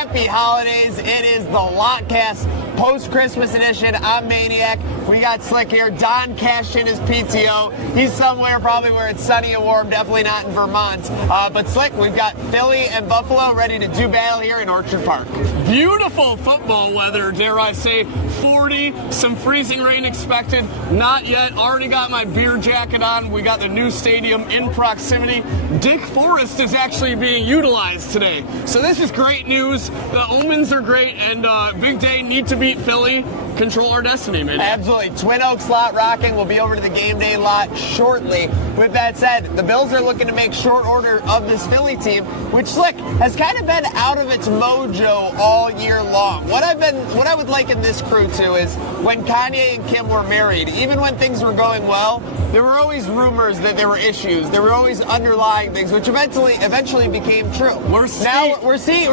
happy holidays. It is the Lotcast post-Christmas edition. I'm Maniac. We got Slick here. Don cashed in his PTO. He's somewhere probably where it's sunny and warm, definitely not in Vermont. But Slick, we've got Philly and Buffalo ready to do battle here in Orchard Park. Beautiful football weather, dare I say. 40, some freezing rain expected. Not yet. Already got my beer jacket on. We got the new stadium in proximity. Dick Forest is actually being utilized today. So this is great news. The omens are great, and big day, need to beat Philly. Control our destiny, man. Absolutely. Twin Oaks lot rocking. We'll be over to the game day lot shortly. With that said, the Bills are looking to make short order of this Philly team, which Slick has kind of been out of its mojo all year long. What I would liken this crew to is when Kanye and Kim were married, even when things were going well, there were always rumors that there were issues. There were always underlying things, which eventually became true. We're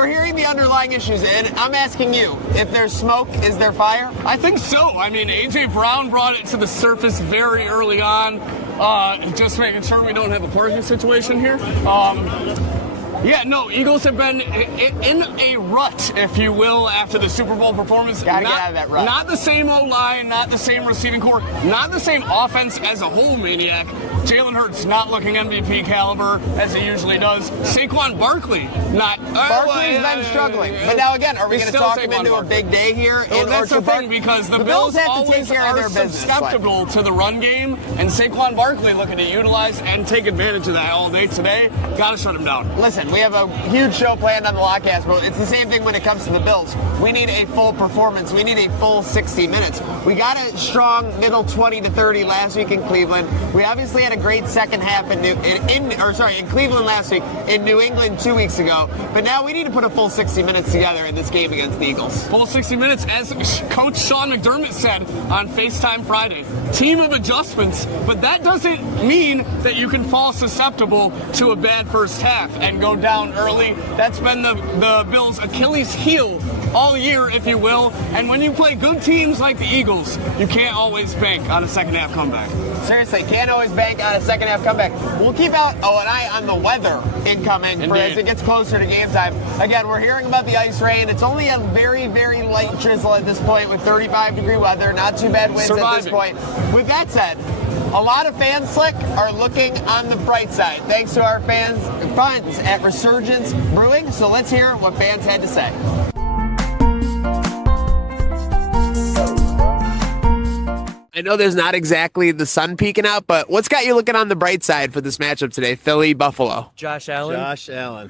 hearing the underlying issues, and I'm asking you, if there's smoke, is there fire? I think so. I mean, A.J. Brown brought it to the surface very early on, just making sure we don't have a parking situation here. Yeah, no, Eagles have been in a rut, if you will, after the Super Bowl performance. Gotta get out of that rut. Not the same O-line, not the same receiving core, not the same offense as a whole, Maniac. Jalen Hurts not looking MVP caliber as he usually does. Saquon Barkley not. Barkley's been struggling. But now again, are we going to talk him into a big day here in That's the Orchard Park? thing, because the Bills have to always take care of are their business. susceptible to the run game, and Saquon Barkley looking to utilize and take advantage of that all day today. Got to shut him down. Listen, we have a huge show planned on the Lotcast, but it's the same thing when it comes to the Bills. We need a full performance. We need a full 60 minutes. We got a strong middle 20 to 30 last week in Cleveland. We obviously had a great second half in Cleveland last week, in New England 2 weeks ago. But now we need to put a full 60 minutes together in this game against the Eagles. Full 60 minutes, as Coach Sean McDermott said on FaceTime Friday. Team of adjustments, but that doesn't mean that you can fall susceptible to a bad first half and go down early. That's been the Bills' Achilles heel all year, if you will. And when you play good teams like the Eagles, you can't always bank on a second half comeback. Seriously, can't always bank on a second half comeback. We'll keep an eye on the weather incoming for as it gets closer to game time. Again, we're hearing about the ice rain. It's only a very, very light drizzle at this point with 35-degree weather. Not too bad winds at this point. With that said, a lot of fans, Slick, are looking on the bright side, thanks to our fans at Resurgence Brewing. So let's hear what fans had to say. I know there's not exactly the sun peeking out, but what's got you looking on the bright side for this matchup today? Philly, Buffalo. Josh Allen.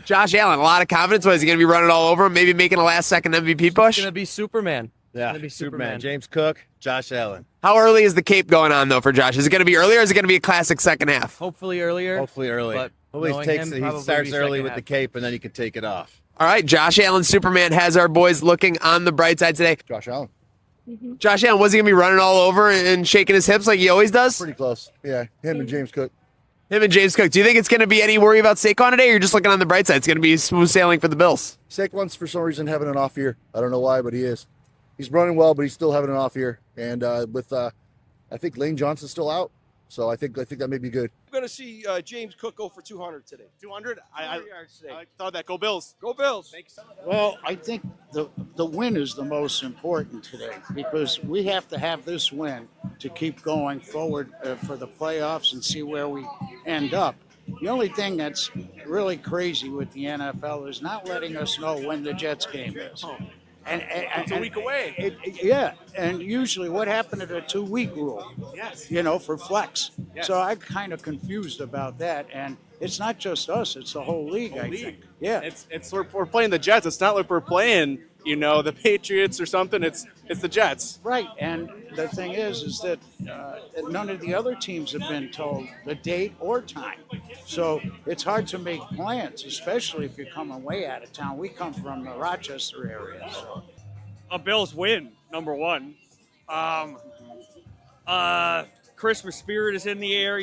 Josh Allen, a lot of confidence. What, is he going to be running all over him? Maybe making a last-second MVP push? He's going to be Superman. Yeah, gonna be Superman. James Cook, Josh Allen. How early is the cape going on, though, for Josh? Is it going to be early, or is it going to be a classic second half? Hopefully earlier. Hopefully early. But Hopefully he starts early with the cape, and then he can take it off. All right, Josh Allen, Superman, has our boys looking on the bright side today. Josh Allen. Josh Allen, was he going to be running all over and shaking his hips like he always does? Pretty close. Yeah, him and James Cook. Him and James Cook. Do you think it's going to be any worry about Saquon today, or you're just looking on the bright side? It's going to be smooth sailing for the Bills. Saquon's, for some reason, having an off year. I don't know why, but he is. He's running well, but he's still having an off year. And I think Lane Johnson's still out, so I think that may be good. We're going to see James Cook go for 200 today. 200? I thought that. Go Bills. Go Bills. Thanks. Well, I think the win is the most important today because we have to have this win to keep going forward for the playoffs and see where we end up. The only thing that's really crazy with the NFL is not letting us know when the Jets game is. And it's a week away. And usually what happened to the 2-week rule? Yes. For flex. Yes. So I'm kind of confused about that, and it's not just us; it's the whole league. I think. Yeah. We're playing the Jets. It's not like we're playing, the Patriots or something. It's the Jets. Right. And the thing is that none of the other teams have been told the date or time. So it's hard to make plans, especially if you're coming way out of town. We come from the Rochester area. So. A Bills win, number one. Christmas spirit is in the air.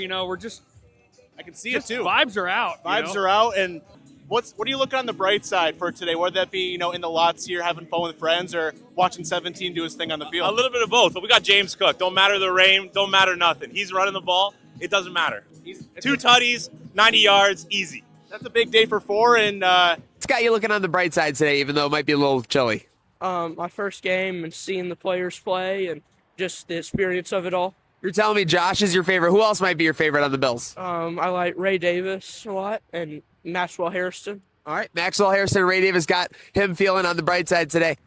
I can see it too. Vibes are out. Vibes are out. And what are you looking on the bright side for today? Whether that be, in the lots here having fun with friends or watching 17 do his thing on the field? A little bit of both. But we got James Cook. Don't matter the rain. Don't matter nothing. He's running the ball. It doesn't matter. 2 tutties, 90 yards, easy. That's a big day for 4. And What's got you looking on the bright side today, even though it might be a little chilly? My first game and seeing the players play and just the experience of it all. You're telling me Josh is your favorite. Who else might be your favorite on the Bills? I like Ray Davis a lot and Maxwell Harrison. All right, Maxwell Harrison and Ray Davis got him feeling on the bright side today.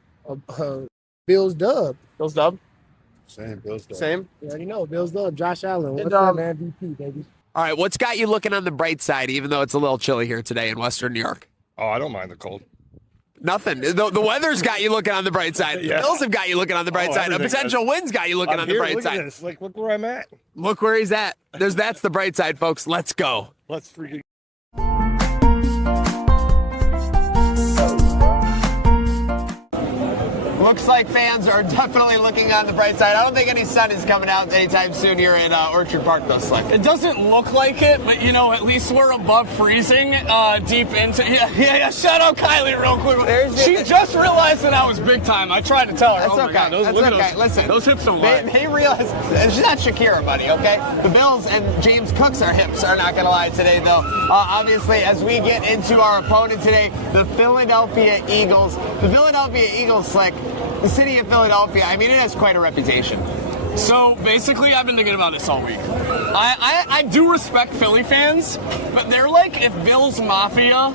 Bills dub. Bills dub? Same, Bills. Same? You already know. Bills dub. Josh Allen. What's up, MVP, baby? All right, what's got you looking on the bright side, even though it's a little chilly here today in Western New York? Oh, I don't mind the cold. Nothing. The weather's got you looking on the bright side. The Bills have got you looking on the bright side. A potential win's got you looking on the bright look side. At this. Like, look where I'm at. Look where he's at. That's the bright side, folks. Let's go. Let's freaking. Looks like fans are definitely looking on the bright side. I don't think any sun is coming out anytime soon here in Orchard Park, though, Slick. It doesn't look like it, but at least we're above freezing deep into. Yeah. Shout out Kylie real quick. She just realized that I was big time. I tried to tell her. That's oh my okay. God, That's okay. Listen, those hips don't lie. They realize she's not Shakira, buddy. Okay, the Bills and James Cook's hips are not gonna lie today, though. Obviously, as we get into our opponent today, the Philadelphia Eagles. The Philadelphia Eagles, Slick. The city of Philadelphia, I mean, it has quite a reputation. So basically, I've been thinking about this all week. I do respect Philly fans, but they're like if Bills Mafia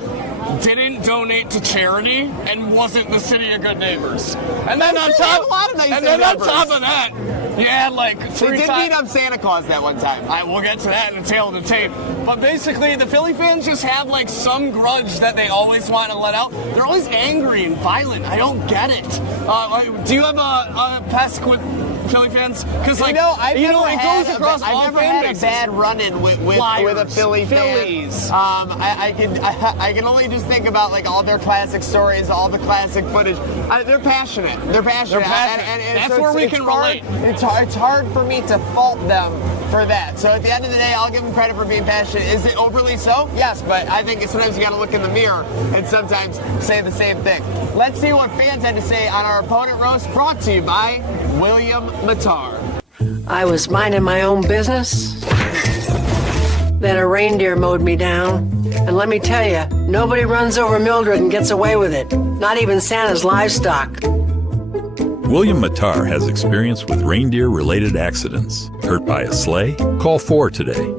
didn't donate to charity and wasn't the city of good neighbors. And then on top of that, you had like they did beat up Santa Claus that one time. We'll get to that in the tail of the tape. But basically, the Philly fans just have like some grudge that they always want to let out. They're always angry and violent. I don't get it. Do you have a past with Philly fans? Because it goes across all I've never had a bad run-in with a Philly fan. I can only just think about like all their classic stories, all the classic footage. They're passionate. And that's where we can relate. It's hard for me to fault them for that. So at the end of the day, I'll give them credit for being passionate. Is it overly so? Yes, but I think sometimes you got to look in the mirror and sometimes say the same thing. Let's see what fans had to say on our opponent roast, brought to you by William Matar. I was minding my own business. Then a reindeer mowed me down. And let me tell you, nobody runs over Mildred and gets away with it. Not even Santa's livestock. William Matar has experience with reindeer-related accidents. Hurt by a sleigh? Call 4 today.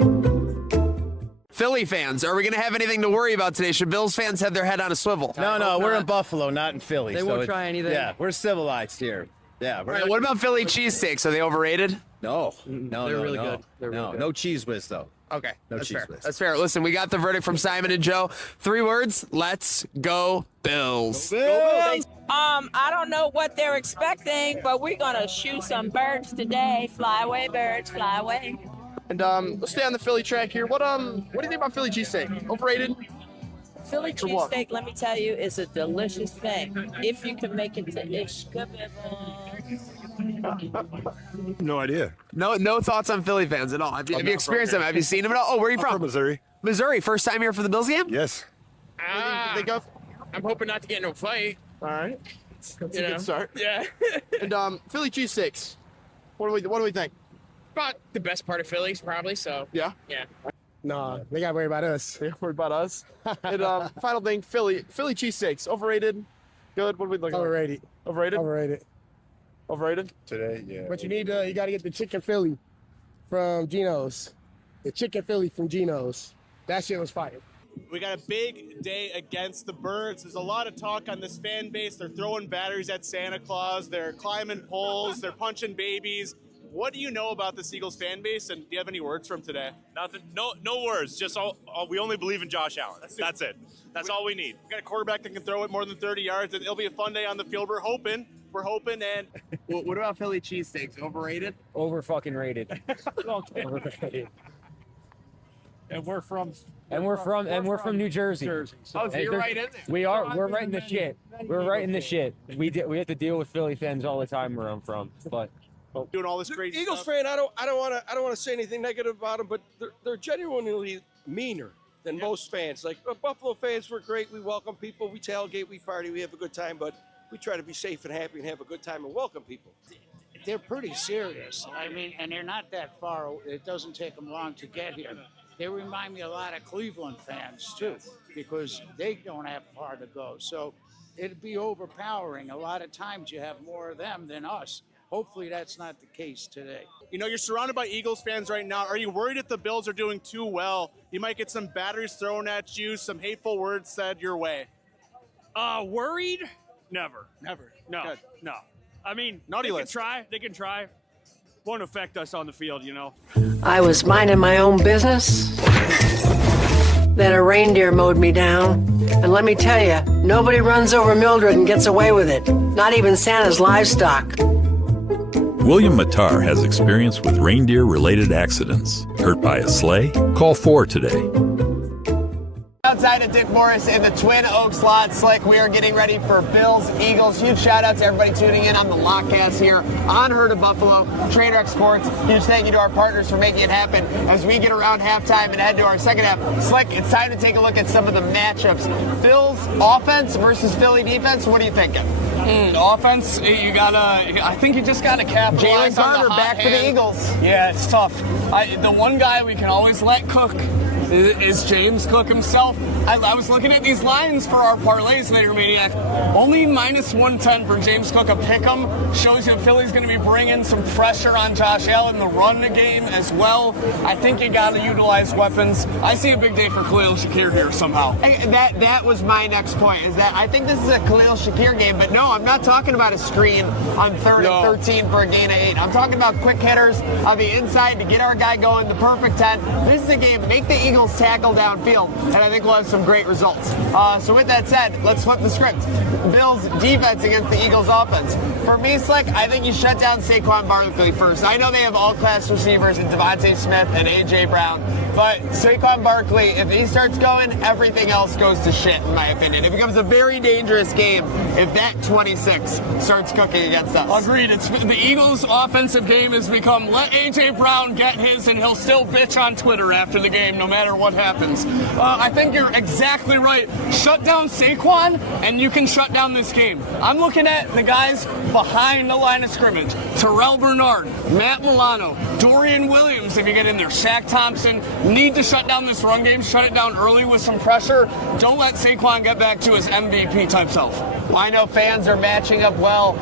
Philly fans, are we going to have anything to worry about today? Should Bills fans have their head on a swivel? No, we're in Buffalo, not in Philly. They won't try anything. Yeah, we're civilized here. Yeah. All right, what about Philly cheesesteaks? Are they overrated? No, They're really good. They're really good. No cheese whiz, though. Okay, that's fair. Whiz. That's fair. Listen, we got the verdict from Simon and Joe. 3 words. Let's go Bills. Go Bills. I don't know what they're expecting, but we're gonna shoot some birds today. Fly away, birds, fly away. And let's stay on the Philly track here. What do you think about Philly cheesesteak? Overrated? Philly cheesesteak, let me tell you, is a delicious thing if you can make it to ish. No idea. No thoughts on Philly fans at all. Have you experienced them? Have you seen them at all? Oh, where are you I'm from Missouri. Missouri. First time here for the Bills game? Yes. I'm hoping not to get into a fight. All right. That's a good start. Yeah. And Philly cheesesteaks. What do we think? About the best part of Philly's probably, so. Yeah? Yeah. No, they got to worry about us. They worried about us. And final thing, Philly cheesesteaks. Overrated? Good? What do we look at? Overrated. Overrated? Overrated. Overrated? Today, yeah. But you got to get the chicken Philly from Geno's. The chicken Philly from Geno's. That shit was fire. We got a big day against the Birds. There's a lot of talk on this fan base. They're throwing batteries at Santa Claus. They're climbing poles. They're punching babies. What do you know about the Eagles fan base, and do you have any words from today? Nothing. No words. Just we only believe in Josh Allen. That's it. That's all we need. We got a quarterback that can throw it more than 30 yards, and it'll be a fun day on the field. We're hoping, and What about Philly cheesesteaks? Overrated? Over fucking rated. Overrated. And we're from New Jersey. Oh, so you're right in there. We're right in the shit. We're right in the shit. We have to deal with Philly fans all the time where I'm from, but. doing all this great Eagles stuff. fan, I don't want to say anything negative about them, but they're genuinely meaner than most fans. Like Buffalo fans, we're great. We welcome people. We tailgate. We party. We have a good time. But we try to be safe and happy and have a good time and welcome people. They're pretty serious. I mean, and they're not that far. It doesn't take them long to get here. they remind me a lot of Cleveland fans too, because they don't have far to go. So it'd be overpowering. A lot of times you have more of them than us. Hopefully that's not the case today. You know, you're surrounded by Eagles fans right now. Are you worried if the Bills are doing too well? You might get some batteries thrown at you, some hateful words said your way. Worried? Never. Never. No. Good. No. I mean, Naughty they list. can try. They can try. Won't affect us on the field, you know. I was minding my own business. Then a reindeer mowed me down. And let me tell you, nobody runs over Mildred and gets away with it. Not even Santa's livestock. William Matar has experience with reindeer-related accidents. Hurt by a sleigh? Call 4 today. Outside of Dick Morris in the Twin Oaks lot, Slick, we are getting ready for Bills, Eagles. Huge shout out to everybody tuning in on the Lockcast here on Herd of Buffalo, Trader X Sports. Huge thank you to our partners for making it happen as we get around halftime and head to our second half. Slick, it's time to take a look at some of the matchups. Bills offense versus Philly defense. What are you thinking? Offense, I think you just gotta capitalize Jalen on Carter the hot back for the hand. Eagles. Yeah, it's tough. The one guy we can always let cook is James Cook himself. I was looking at these lines for our parlays later, Maniac. Only -110 for James Cook. A pick'em shows you Philly's going to be bringing some pressure on Josh Allen, the run game as well. I think you got to utilize weapons. I see a big day for Khalil Shakir here somehow. Hey, that was my next point, is that I think this is a Khalil Shakir game, but no, I'm not talking about a screen on 3rd and 13 for a gain of 8. I'm talking about quick hitters on the inside to get our guy going, the perfect 10. This is a game, make the Eagles tackle downfield, and I think we'll have some great results. So with that said, let's flip the script. Bills defense against the Eagles offense. For me, Slick, I think you shut down Saquon Barkley first. I know they have all-class receivers in Devontae Smith and A.J. Brown, but Saquon Barkley, if he starts going, everything else goes to shit, in my opinion. It becomes a very dangerous game if that 26 starts cooking against us. Agreed. The Eagles' offensive game has become let A.J. Brown get his and he'll still bitch on Twitter after the game no matter what happens. I think you're exactly right. Shut down Saquon and you can shut down this game. I'm looking at the guys behind the line of scrimmage. Terrell Bernard, Matt Milano, Dorian Williams if you get in there, Shaq Thompson. Need to shut down this run game, shut it down early with some pressure. Don't let Saquon get back to his MVP type self. Well, I know fans are matching up well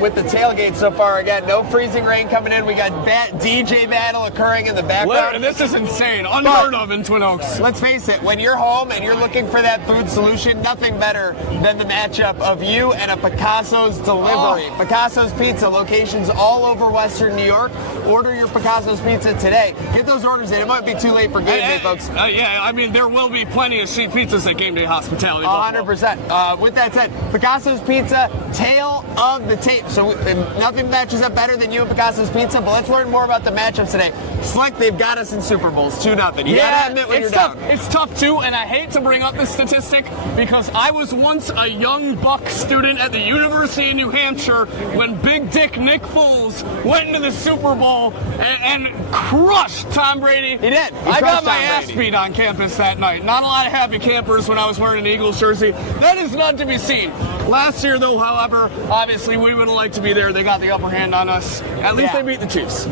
with the tailgate so far. Again, no freezing rain coming in. We got DJ battle occurring in the background. And this is insane. Unheard of in Twin Oaks. Let's face it, when you're home and you're looking for that food solution, nothing better than the matchup of you and a Picasso's delivery. Picasso's Pizza, locations all over Western New York. Order your Picasso's Pizza today. Get those orders in. It might be too late for game day, folks. Yeah, I mean, there will be plenty of cheap pizzas at Game Day Hospitality. 100%. With that said, Picasso's Pizza, tail of the tape. So nothing matches up better than you and Picasso's Pizza, but let's learn more about the matchups today. Slick, they've got us in Super Bowls, 2-0. You gotta admit when you're down. It's tough too, and I hate to bring up this statistic because I was once a young Buck student at the University of New Hampshire when Big Dick Nick Foles went into the Super Bowl and crushed Tom Brady. He did. I got my ass beat on campus that night. Not a lot of happy campers when I was wearing an Eagles jersey. That is not to be seen. Last year, though, however, obviously we would have liked to be there. They got the upper hand on us. At least they beat the Chiefs.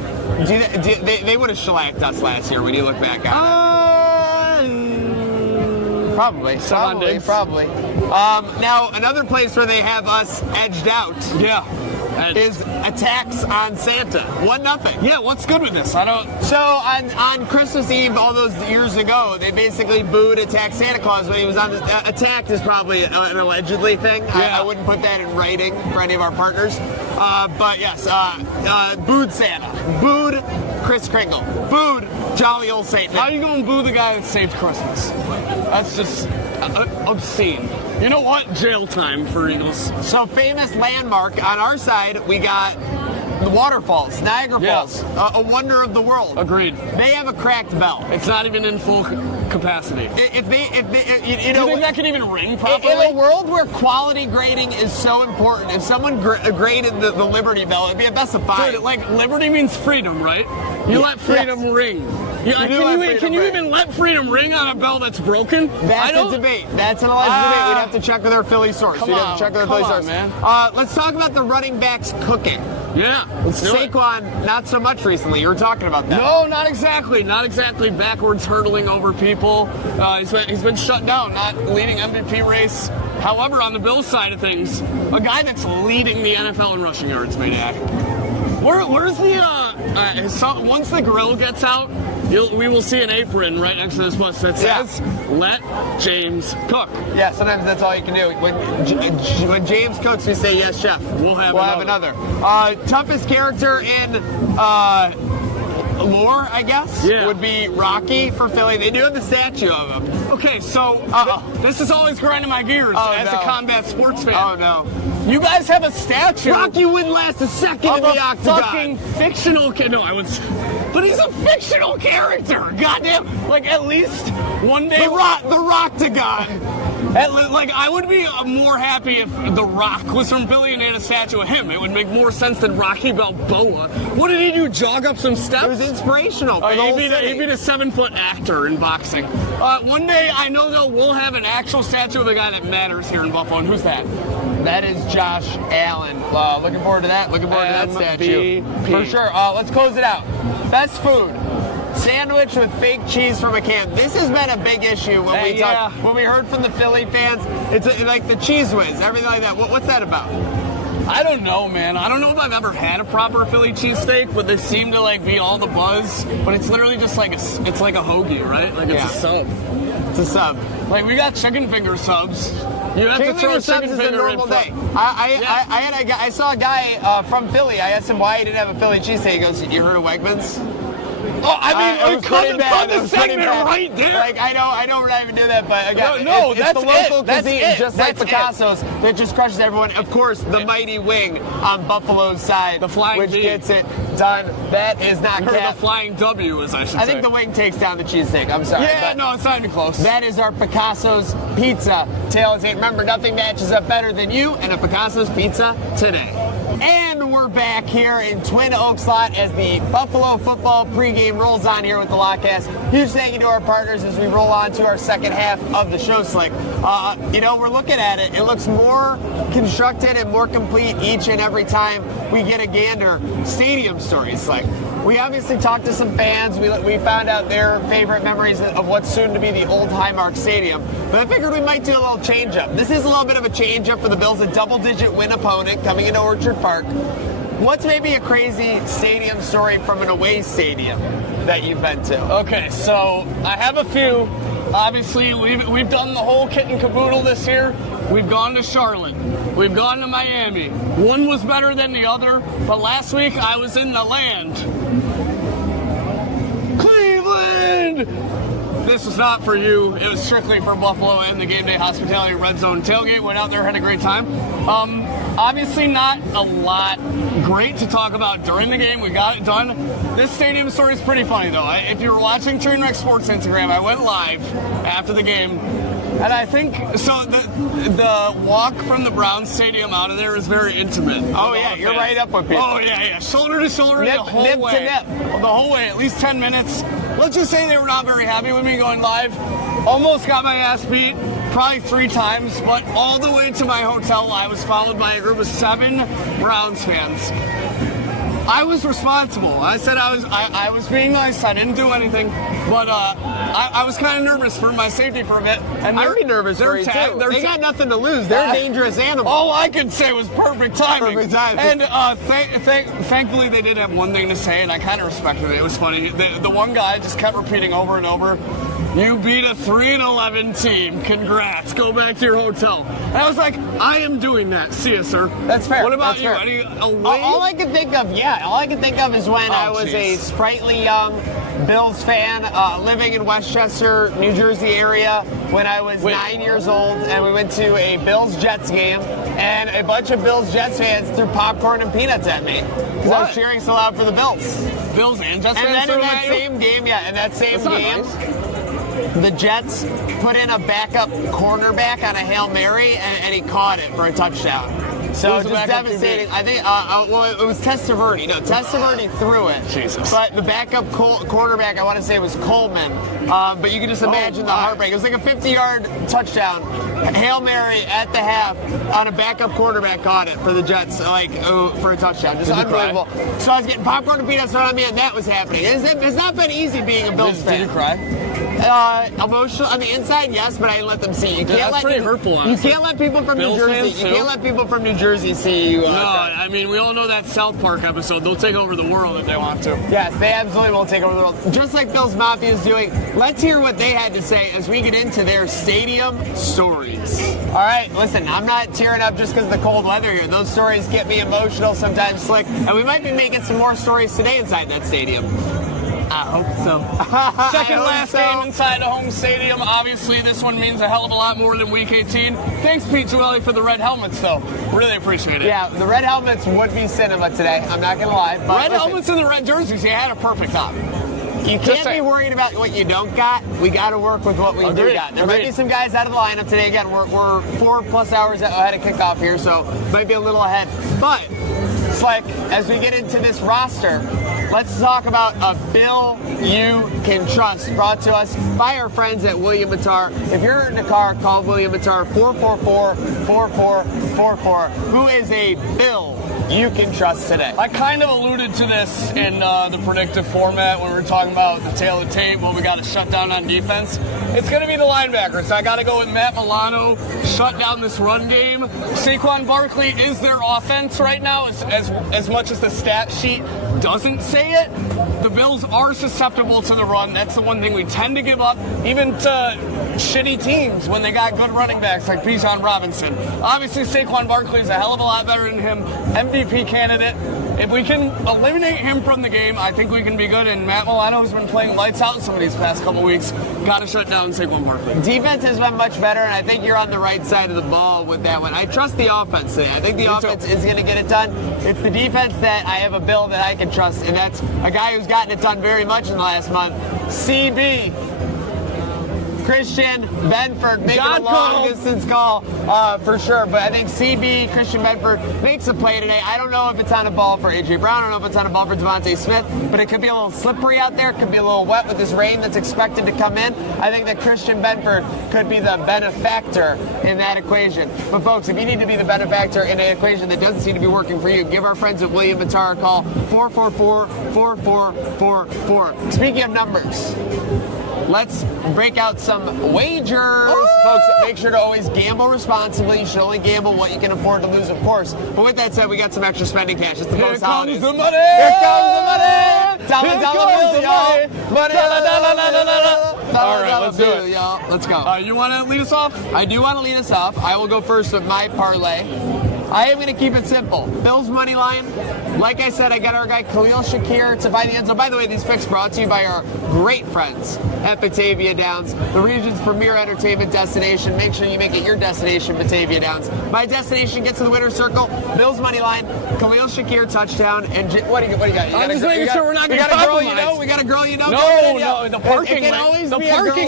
They would have shellacked us last year when you look back on it. Probably. Now, another place where they have us edged out is attacks on Santa. 1-0. Yeah, what's good with this? So on Christmas Eve all those years ago, they basically booed Attack Santa Claus when he was on the attacked is probably an allegedly thing. I wouldn't put that in writing for any of our partners. But yes, booed Santa. Booed Kris Kringle. Booed Jolly Old Saint Nick. How are you going to boo the guy that saved Christmas? That's just obscene. You know what? Jail time for Eagles. So famous landmark on our side, we got the waterfalls, Niagara Falls, a wonder of the world. Agreed. They have a cracked bell. It's not even in full capacity. If they you think that can even ring properly? In a world where quality grading is so important, if someone graded the Liberty Bell, it'd be a best of 5. Dude, like liberty means freedom, right? You let freedom ring. Yeah, can you even let freedom ring on a bell that's broken? That's a debate. That's an alleged debate. We'd have to check with our Philly source. We'd have to check with our Philly source. Man. Let's talk about the running backs cooking. Yeah. Saquon, not so much recently. You were talking about that. No, not exactly. Not exactly backwards hurdling over people. He's been shut down, not leading MVP race. However, on the Bills side of things, a guy that's leading the NFL in rushing yards, Maniac. Where's the once the grill gets out, we will see an apron right next to this bus that says, "Let James cook." Yeah, sometimes that's all you can do. When James cooks, we say, "Yes, chef." We'll have another. Toughest character in lore, I guess, would be Rocky for Philly. They do have the statue of him. Okay, so this is always grinding my gears as a combat sports fan. Oh, no. You guys have a statue. Rocky wouldn't last a second in the octagon. Fucking fictional kid. No, but he's a fictional character. Goddamn. Like, at least one day. The Roctagon. Like, I would be more happy if The Rock was from Philly and had a statue of him. It would make more sense than Rocky Balboa. What did he do? Jog up some steps? It was inspirational. He'd be the 7-foot actor in boxing. One day, I know though, we'll have an actual statue of a guy that matters here in Buffalo. And who's that? That is Josh Allen. Looking forward to that. Looking forward to that statue. For sure. Let's close it out. Best food. Sandwich with fake cheese from a can. This has been a big issue when we heard from the Philly fans. It's like the cheese whiz, everything like that. What's that about? I don't know, man. I don't know if I've ever had a proper Philly cheesesteak, but they seem to like be all the buzz. But it's literally just like it's like a hoagie, right? Like it's a sub. It's a sub. Like we got chicken finger subs. You have to throw chicken is a finger normal day. I saw a guy from Philly. I asked him why he didn't have a Philly cheesesteak. He goes, "You heard of Wegmans?" Oh, I mean, cut the segment right there. Like, I don't even do that, but again, it's that's the local cuisine, That's just like Picasso's, that just crushes everyone. Of course, the mighty wing on Buffalo's side, the flying which V. gets it done. That is not the flying W, as I should say. I think the wing takes down the cheesesteak. I'm sorry. Yeah, no, it's not even close. That is our Picasso's Pizza tailgate. Remember, nothing matches up better than you and a Picasso's Pizza today. And we're back here in Twin Oaks lot as the Buffalo football pregame rolls on here with the Lockcast. Huge thank you to our partners as we roll on to our second half of the show, Slick. We're looking at it. It looks more constructed and more complete each and every time we get a gander. Stadium stories, Slick. We obviously talked to some fans. We found out their favorite memories of what's soon to be the old Highmark Stadium. But I figured we might do a little change-up. This is a little bit of a change-up for the Bills, a double-digit win opponent coming into Orchard Park. What's maybe a crazy stadium story from an away stadium that you've been to? Okay, so I have a few. Obviously, we've done the whole kit and caboodle this year. We've gone to Charlotte. We've gone to Miami. One was better than the other, but last week I was in the land. Cleveland! This was not for you. It was strictly for Buffalo and the Game Day Hospitality Red Zone Tailgate. Went out there, had a great time. Obviously not a lot great to talk about during the game. We got it done. This stadium story is pretty funny, though. If you were watching Trainwreck Sports Instagram, I went live after the game. And I think, so the walk from the Browns Stadium out of there is very intimate. Oh, yeah, you're right up with people. Oh, yeah. Shoulder to shoulder the whole nip way. To nip. The whole way, at least 10 minutes. Let's just say they were not very happy with me going live. Almost got my ass beat, probably 3 times, but all the way to my hotel, I was followed by a group of 7 Browns fans. I was responsible. I said I was being nice. I didn't do anything, but I was kind of nervous for my safety for a bit. And I'd be nervous for you too. They got nothing to lose. They're dangerous animals. All I could say was perfect timing. Perfect timing. And thankfully they did have one thing to say, and I kind of respected it. It was funny. The one guy just kept repeating over and over, "You beat a 3-11 team. Congrats. Go back to your hotel." And I was like, I am doing that. See you, sir. That's fair. What about That's you? fair. Any away? All I can think of is when I was a sprightly young Bills fan living in Westchester, New Jersey area when I was 9 years old, and we went to a Bills-Jets game, and a bunch of Bills-Jets fans threw popcorn and peanuts at me because I was cheering so loud for the Bills. Bills and Jets fans? And then in that same game, the Jets put in a backup cornerback on a Hail Mary, and he caught it for a touchdown. So Who's the just backup devastating. QB? I think, well, it was Testaverde. No, Testaverde threw it. Jesus. But the backup quarterback, I want to say it was Coleman. But you can just imagine the heartbreak. It was like a 50-yard touchdown. Hail Mary at the half on a backup quarterback caught it for the Jets, for a touchdown. Just unbelievable. So I was getting popcorn and peanuts on me, and that was happening. It's not been easy being a Bills fan. Did you cry? Emotional on the inside, yes, but I didn't let them see. That's pretty hurtful, honestly. You can't let people from Bills New Jersey. fans, You too? can't let people from New Jersey see you. No, I mean, we all know that South Park episode. They'll take over the world if they want to. Yes, they absolutely will take over the world. Just like Bills Mafia is doing. Let's hear what they had to say as we get into their stadium stories. All right, listen, I'm not tearing up just because of the cold weather here. Those stories get me emotional, sometimes slick, and we might be making some more stories today inside that stadium. I hope so. Second last game inside the home stadium. Obviously, this one means a hell of a lot more than Week 18. Thanks, Pete Joelli, for the red helmets, though. Really appreciate it. Yeah, the red helmets would be cinema today. I'm not going to lie. But red helmets and the red jerseys, you had a perfect op. You can't be worried about what you don't got. We got to work with what we do got. There might be some guys out of the lineup today. Again, we're 4+ hours ahead of kickoff here, so might be a little ahead. But it's like, as we get into this roster, let's talk about a bill you can trust, brought to us by our friends at William Matar. If you're in a car, call William Matar, 444-4444, who is a bill you can trust today. I kind of alluded to this in the predictive format when we were talking about the tail of tape, when we got to shut down on defense. It's going to be the linebackers. I got to go with Matt Milano, shut down this run game. Saquon Barkley is their offense right now, as much as the stat sheet doesn't say it. The Bills are susceptible to the run. That's the one thing we tend to give up, even to shitty teams when they got good running backs like Bijan Robinson. Obviously, Saquon Barkley is a hell of a lot better than him. MVP candidate. If we can eliminate him from the game, I think we can be good. And Matt Milano has been playing lights out some of these past couple weeks. Got to shut down Saquon Barkley. Defense has been much better, and I think you're on the right side of the ball with that one. I trust the offense today. I think the offense is going to get it done. It's the defense that I have a bill that I can trust, and that's a guy who's gotten it done very much in the last month. CB. Christian Benford making a long-distance call for sure, but I think CB, Christian Benford, makes a play today. I don't know if it's on a ball for A.J. Brown. I don't know if it's on a ball for Devontae Smith, but it could be a little slippery out there. It could be a little wet with this rain that's expected to come in. I think that Christian Benford could be the benefactor in that equation. But folks, if you need to be the benefactor in an equation that doesn't seem to be working for you, give our friends at William Matar a call, 444-4444. Speaking of numbers, let's break out some wagers. Folks, make sure to always gamble responsibly. You should only gamble what you can afford to lose, of course. But with that said, we got some extra spending cash. It's the Here post comes holidays. the money! Here comes the money! Here comes the money! All right, let's do it. Y'all. Let's go. You want to lead us off? I do want to lead us off. I will go first with my parlay. I am going to keep it simple. Bills money line. Like I said, I got our guy Khalil Shakir to find the end zone. By the way, these picks brought to you by our great friends at Batavia Downs, the region's premier entertainment destination. Make sure you make it your destination, Batavia Downs. My destination gets to the winner's circle. Bills money line, Khalil Shakir touchdown, and what do you got? I'm just making sure we're not going to compromise. We got a girl you know. No, the parking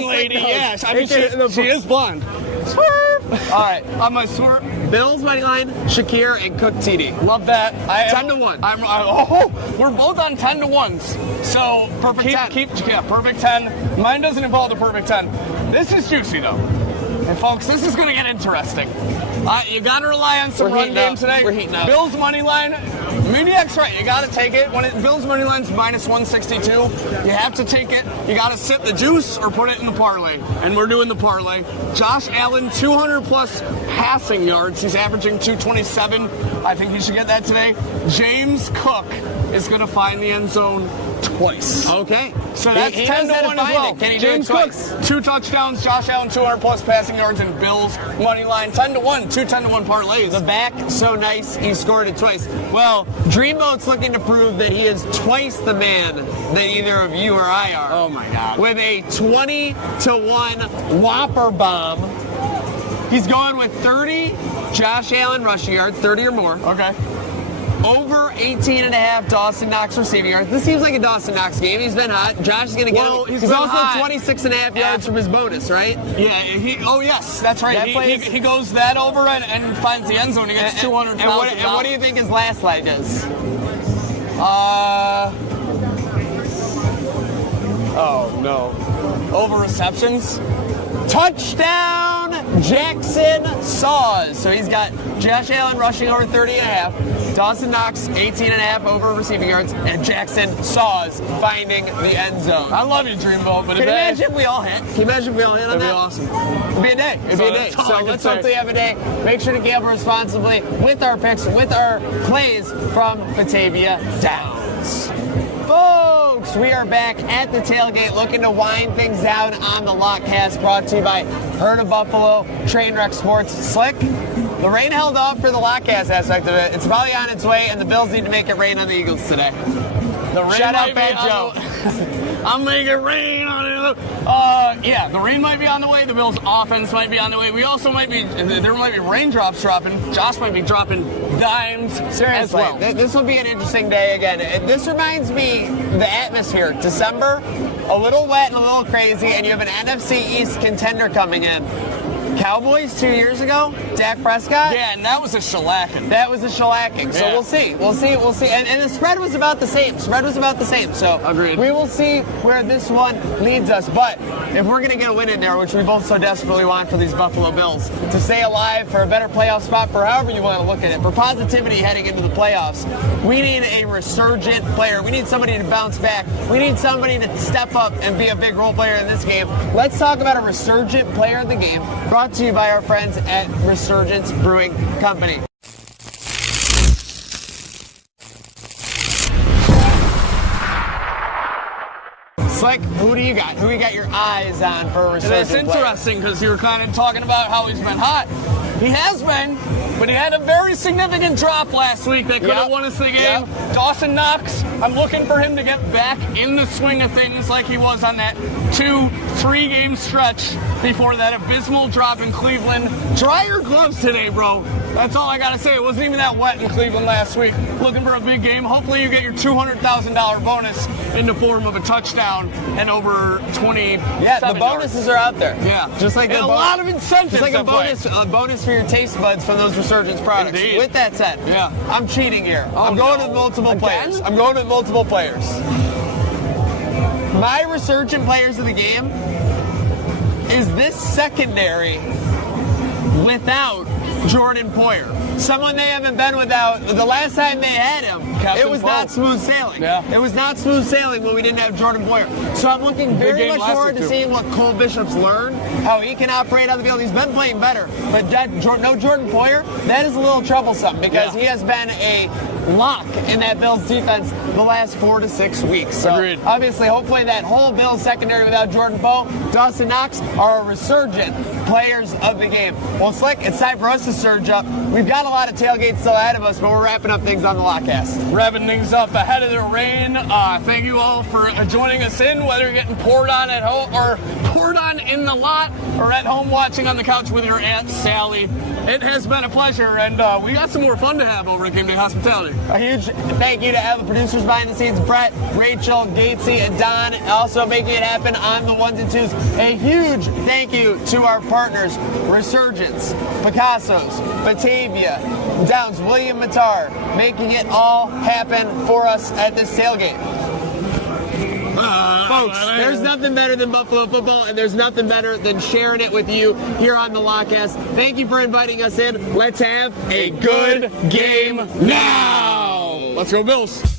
lady. Yes, Yes, I mean she is blonde. Swerve. All right, I'm a swerve. Bills money line, Shakir and Cook TD. Love that. 10-1. We're both on 10-1s. So perfect 10. Perfect 10. Mine doesn't involve the perfect 10. This is juicy though. And folks, this is going to get interesting. You got to rely on some run game today. We're heating up. Bills money line. Maniac's right. You got to take it. When Bills money line's -162, you have to take it. You got to sit the juice or put it in the parlay. And we're doing the parlay. Josh Allen, 200+ passing yards. He's averaging 227. I think he should get that today. James Cook is going to find the end zone twice. Okay. So that's 10-1 as well. James Cook, 2 touchdowns. Josh Allen, 200+ passing yards, and Bills money line 10-1. 2 10-1 parlays. The back, so nice, he scored it twice. Well, Dreamboat's looking to prove that he is twice the man that either of you or I are. Oh my God. With a 20-1 Whopper bomb. He's going with 30 Josh Allen rushing yards, 30 or more. Okay. Over 18.5 Dawson Knox receiving yards. This seems like a Dawson Knox game. He's been hot. Josh is going to get him. He's also hot. 26.5 yards from his bonus, right? Yeah, yes, that's right. He goes that over and finds the end zone. He gets 200,000. And what do you think his last slide is? Oh, no. Over receptions? Touchdown, Jackson Saws. So he's got Josh Allen rushing over 30.5, Dawson Knox 18.5 over receiving yards, and Jackson Saws finding the end zone. I love you, Dreamboat, but Can you imagine if we all hit? Can you imagine if we all hit on that? It'd be awesome. It'd be a day. It'd be a day. So let's hopefully have a day. Make sure to gamble responsibly with our picks, with our plays from Batavia Downs. Folks, we are back at the tailgate looking to wind things down on the Lockcast, brought to you by Herd of Buffalo, Trainwreck Sports. Slick, the rain held off for the Lockcast aspect of it. It's probably on its way, and the Bills need to make it rain on the Eagles today. The rain Shout out might Bad be Joe. I'm making it rain on it. Yeah, the rain might be on the way. The Bills' offense might be on the way. We also might be, there might be raindrops dropping. Josh might be dropping dimes Seriously, as well. This will be an interesting day again. This reminds me, the atmosphere, December, a little wet and a little crazy, and you have an NFC East contender coming in. Cowboys 2 years ago, Dak Prescott. Yeah, and that was a shellacking. So Yeah. we'll see. And the spread was about the same. So Agreed. we will see where this one leads us. But if we're going to get a win in there, which we both so desperately want for these Buffalo Bills, to stay alive for a better playoff spot, for however you want to look at it, for positivity heading into the playoffs, we need a resurgent player. We need somebody to bounce back. We need somebody to step up and be a big role player in this game. Let's talk about a resurgent player of the game, brought to you by our friends at Resurgence Brewing Company. Slick, who do you got? Who you got your eyes on for a resurgent It's player? interesting because you were kind of talking about how he's been hot. He has been, but he had a very significant drop last week that could have won us the game. Dawson Knox, I'm looking for him to get back in the swing of things like he was on that 2-3 game stretch before that abysmal drop in Cleveland. Dry your gloves today, bro. That's all I got to say. It wasn't even that wet in Cleveland last week. Looking for a big game. Hopefully you get your $200,000 bonus in the form of a touchdown and over 20. Yeah, the bonuses are out there. Yeah. Just like and a lot of incentives. Just like a at play. bonus for your taste buds from those Resurgence products. Indeed. With that said, I'm cheating here. I'm going with multiple players. My resurgent players of the game is this secondary without Jordan Poyer. Someone they haven't been without. The last time they had him, it was not smooth sailing. It was not smooth sailing when we didn't have Jordan Poyer. So I'm looking very much forward to seeing what Cole Bishop's learned, how he can operate on the field. He's been playing better, but no Jordan Poyer, that is a little troublesome because he has been a lock in that Bills defense the last 4 to 6 weeks. So Agreed. obviously, hopefully that whole Bills secondary without Jordan Poe, Dawson Knox are resurgent players of the game. Well, Slick, it's time for us to surge up. We've got a lot of tailgates still ahead of us, but we're wrapping up things on the Lockcast. Wrapping things up ahead of the rain. Thank you all for joining us in, whether you're getting poured on at home or poured on in the lot or at home watching on the couch with your Aunt Sally. It has been a pleasure, and we got some more fun to have over at Game Day Hospitality. A huge thank you to all the producers behind the scenes, Brett, Rachel, Gatesy, and Don, also making it happen on the ones and twos. A huge thank you to our partners, Resurgence, Picasso's, Batavia, Downs, William Matar, making it all happen for us at this tailgate. Folks, there's nothing better than Buffalo football, and there's nothing better than sharing it with you here on the Lockcast. Thank you for inviting us in. Let's have a good game now. Let's go, Bills.